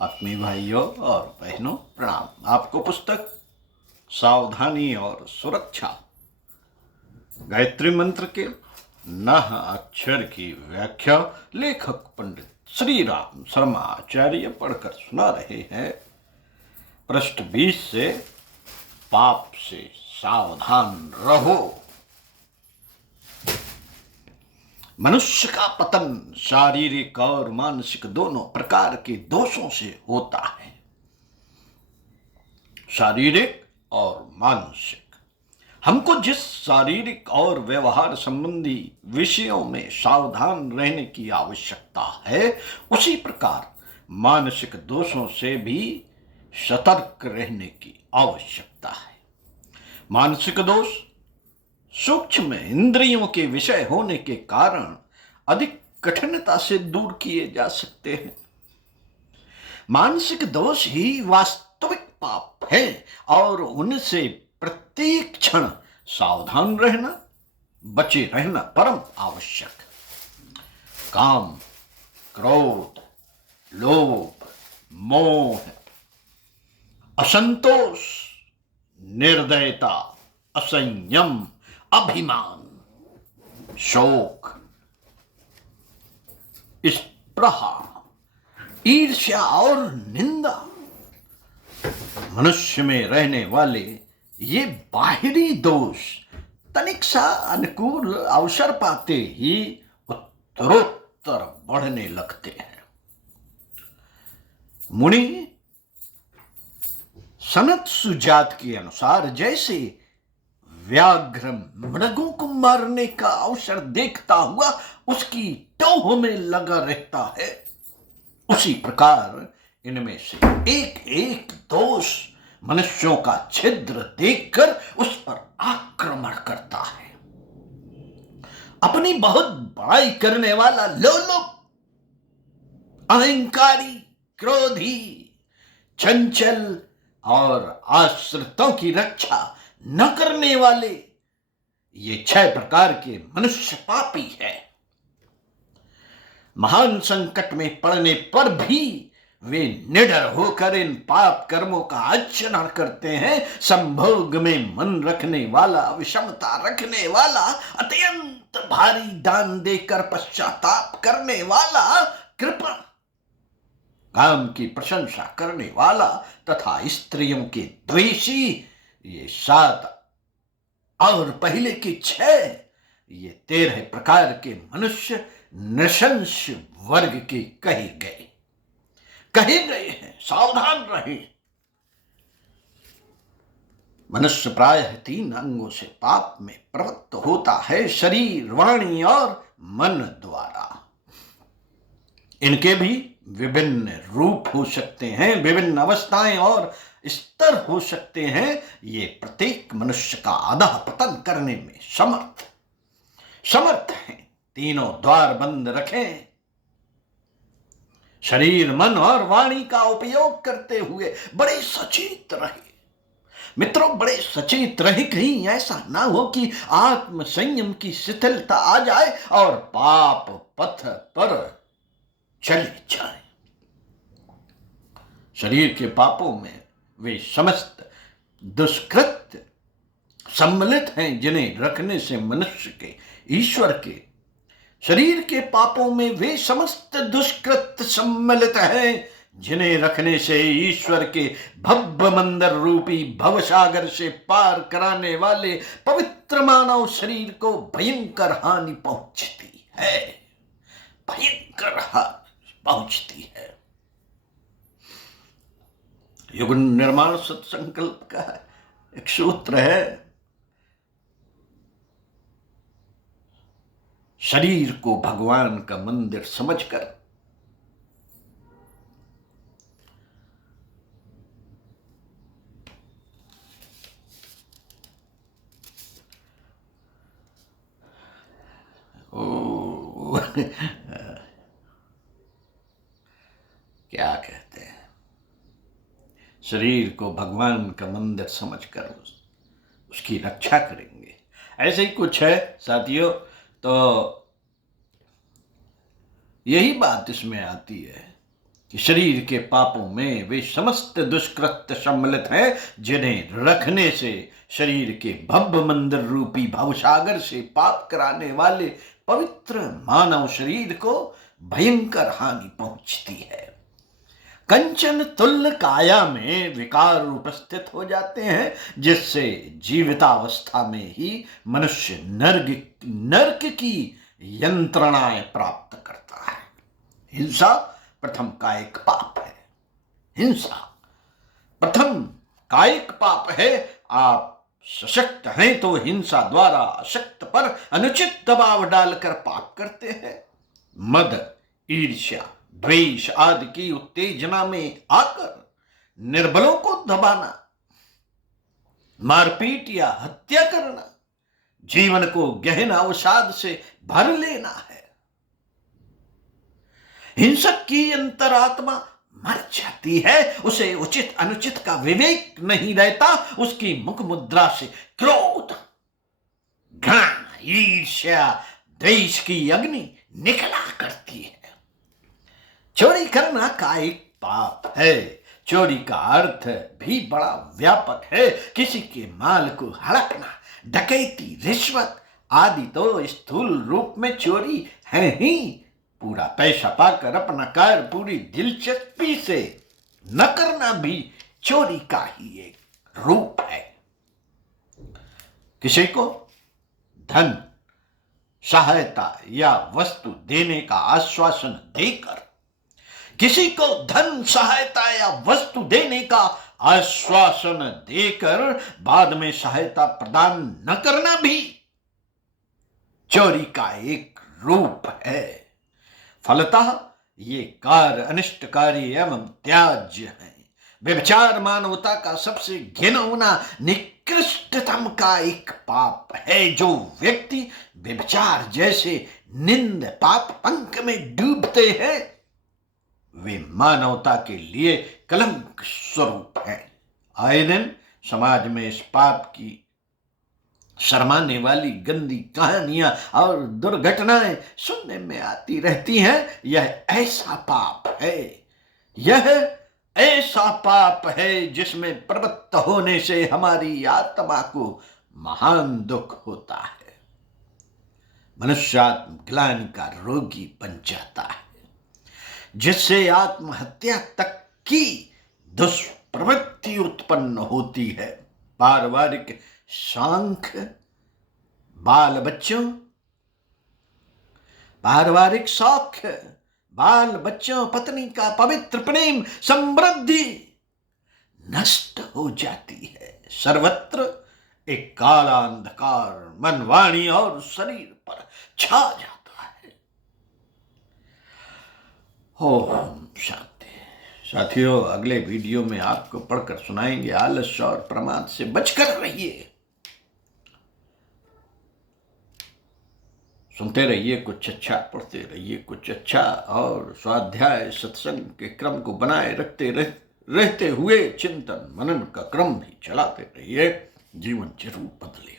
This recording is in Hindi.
आत्मीय भाइयों और बहनों प्रणाम। आपको पुस्तक सावधानी और सुरक्षा गायत्री मंत्र के नह अक्षर की व्याख्या लेखक पंडित श्री राम शर्मा आचार्य पढ़कर सुना रहे हैं। पृष्ठ 20 से पाप से सावधान रहो। मनुष्य का पतन शारीरिक और मानसिक दोनों प्रकार के दोषों से होता है। शारीरिक और मानसिक। हमको जिस शारीरिक और व्यवहार संबंधी विषयों में सावधान रहने की आवश्यकता है, उसी प्रकार मानसिक दोषों से भी सतर्क रहने की आवश्यकता है। मानसिक दोष सूक्ष्म इंद्रियों के विषय होने के कारण अधिक कठिनता से दूर किए जा सकते हैं। मानसिक दोष ही वास्तविक पाप है और उनसे प्रत्येक क्षण सावधान रहना, बचे रहना परम आवश्यक। काम, क्रोध, लोभ, मोह, असंतोष, निर्दयता, असंयम, अभिमान, शोक, स्पृहा, ईर्ष्या और निंदा। मनुष्य में रहने वाले ये बाहरी दोष तनिक सा अनुकूल अवसर पाते ही उत्तरोत्तर बढ़ने लगते हैं। मुनि सनत सुजात के अनुसार जैसे व्याघ्र मृगों को मारने का अवसर देखता हुआ उसकी टोह में लगा रहता है, उसी प्रकार इनमें से एक एक दोष मनुष्यों का छिद्र देखकर उस पर आक्रमण करता है। अपनी बहुत बड़ाई करने वाला लोलुप, अहंकारी, क्रोधी, चंचल और आश्रितों की रक्षा न करने वाले, ये 6 प्रकार के मनुष्य पापी है। महान संकट में पड़ने पर भी वे निडर होकर इन पाप कर्मों का आचरण करते हैं। संभोग में मन रखने वाला, विषमता रखने वाला, अत्यंत भारी दान देकर पश्चाताप करने वाला, कृपा, काम की प्रशंसा करने वाला तथा स्त्रियों के द्वेषी, ये 7 और पहले के 6, ये 13 प्रकार के मनुष्य नृशंस वर्ग के कहे गए हैं। सावधान रहे। मनुष्य प्रायः 3 अंगों से पाप में प्रवृत्त होता है, शरीर, वाणी और मन द्वारा। इनके भी विभिन्न रूप हो सकते हैं, विभिन्न अवस्थाएं और स्तर हो सकते हैं। ये प्रत्येक मनुष्य का अधः पतन करने में समर्थ हैं। तीनों द्वार बंद रखें। शरीर, मन और वाणी का उपयोग करते हुए बड़े सचेत रहे। मित्रों, बड़े सचेत रहे, कहीं ऐसा ना हो कि आत्म संयम की शिथिलता आ जाए और पाप पथ पर चले जाए। शरीर के पापों में वे समस्त दुष्कृत्य सम्मिलित हैं जिन्हें रखने से मनुष्य के, ईश्वर के, शरीर के पापों में वे समस्त दुष्कृत्य सम्मिलित हैं जिन्हें रखने से ईश्वर के भव्य मंदिर रूपी भवसागर से पार कराने वाले पवित्र मानव शरीर को भयंकर हानि पहुंचती है। भयंकर हानि पहुंचती है। युग निर्माण सत्संकल्प का एक सूत्र है, शरीर को भगवान का मंदिर समझकर क्या कहते हैं, शरीर को भगवान का मंदिर समझकर उसकी रक्षा करेंगे। ऐसे ही कुछ है साथियों। तो यही बात इसमें आती है कि शरीर के पापों में वे समस्त दुष्कृत्य सम्मिलित हैं जिन्हें रखने से शरीर के भव्य मंदिर रूपी भवसागर से पाप कराने वाले पवित्र मानव शरीर को भयंकर हानि पहुंचती है। कंचन तुल्य काया में विकार उपस्थित हो जाते हैं, जिससे जीवितावस्था में ही मनुष्य नर्क की यंत्रणाएं प्राप्त करता है। हिंसा प्रथम कायिक पाप है। हिंसा प्रथम कायिक पाप है। आप सशक्त हैं तो हिंसा द्वारा अशक्त पर अनुचित दबाव डालकर पाप करते हैं। मद, ईर्ष्या, द्वेष आदि की उत्तेजना में आकर निर्बलों को दबाना, मारपीट या हत्या करना, जीवन को गहन अवसाद से भर लेना है। हिंसक की अंतरात्मा मर जाती है, उसे उचित अनुचित का विवेक नहीं रहता। उसकी मुख मुद्रा से क्रोध, घृणा, ईर्ष्या, द्वेष की अग्नि निकला करती है। चोरी करना कायिक पाप है। चोरी का अर्थ भी बड़ा व्यापक है। किसी के माल को हड़पना, डकैती, रिश्वत आदि तो स्थूल रूप में चोरी है ही। पूरा पैसा पाकर अपना कार्य पूरी दिलचस्पी से न करना भी चोरी का ही एक रूप है। किसी को धन, सहायता या वस्तु देने का आश्वासन देकर, किसी को धन, सहायता या वस्तु देने का आश्वासन देकर बाद में सहायता प्रदान न करना भी चोरी का एक रूप है। फलतः ये कार्य अनिष्टकारी एवं त्याज्य है। व्यभिचार मानवता का सबसे घिनौना निकृष्टतम का एक पाप है। जो व्यक्ति व्यभिचार जैसे निंद पाप पंख में डूबते हैं, वे मानवता के लिए कलंक स्वरूप हैं। आए दिन समाज में इस पाप की शर्माने वाली गंदी कहानियां और दुर्घटनाएं सुनने में आती रहती हैं। यह ऐसा पाप है, यह ऐसा पाप है जिसमें प्रवृत्त होने से हमारी आत्मा को महान दुख होता है। मनुष्य आत्मग्लानि का रोगी बन जाता है, जिससे आत्महत्या तक की दुष्प्रवृत्ति उत्पन्न होती है। पारिवारिक सांख्य, बाल बच्चों, पारिवारिक सौख्य, बाल बच्चों, पत्नी का पवित्र प्रेम, समृद्धि नष्ट हो जाती है। सर्वत्र एक काला अंधकार मन, वाणी और शरीर पर छा जाता है। ओम शांति। साथियों, अगले वीडियो में आपको पढ़कर सुनाएंगे आलस्य और प्रमाद से बचकर रहिए। सुनते रहिए कुछ अच्छा, पढ़ते रहिए कुछ अच्छा, और स्वाध्याय सत्संग के क्रम को बनाए रहते हुए चिंतन मनन का क्रम भी चलाते रहिए। जीवन जरूर बदले।